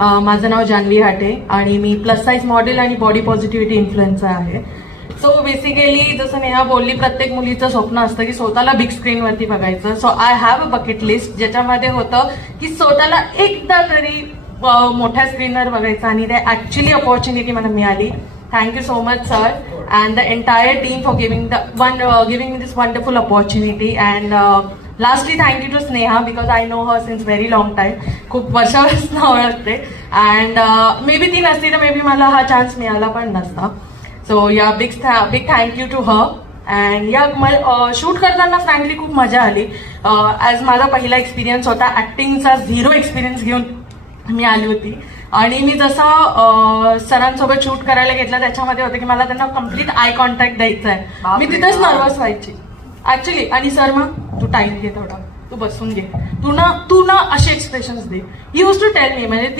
माझं नाव जान्हवी हाटे आणि मी plus size model आणि बॉडी पॉझिटिव्हिटी इन्फ्लुएन्सर आहे. सो बेसिकली जसं नेहा बोलली, प्रत्येक मुलीचं स्वप्न असतं की स्वतःला बिग स्क्रीनवरती बघायचं. So I have a bucket list ज्याच्यामध्ये होतं की स्वतःला एकदा तरी मोठ्या स्क्रीनवर बघायचं आणि ते ऍक्च्युली अपॉर्च्युनिटी मला मिळाली. Thank you so much sir and the entire team for giving me this wonderful opportunity. And lastly thank you to Sneha because I know her since very long time. खूप वर्षापासून ओळखते अँड मे बी ती नसती तर may be मला हा chance मिळाला पण नसता. सो या big thank you to her. And या शूट करताना फ्रँकली खूप मजा आली. ॲज माझा पहिला एक्सपिरियन्स होता, ॲक्टिंगचा 0 एक्सपिरियन्स घेऊन मी आली होती आणि मी जसा सरांसोबत शूट करायला घेतला त्याच्यामध्ये होतं की मला त्यांना कम्प्लीट आय कॉन्टॅक्ट द्यायचा आहे. मी तिथेच नर्वस व्हायची ऍक्च्युली. आणि सर मग तू टाइम घे, थोडा तू बसून घे, तू ना असे एक्सप्रेशन्स दे. He used to tell me. म्हणजे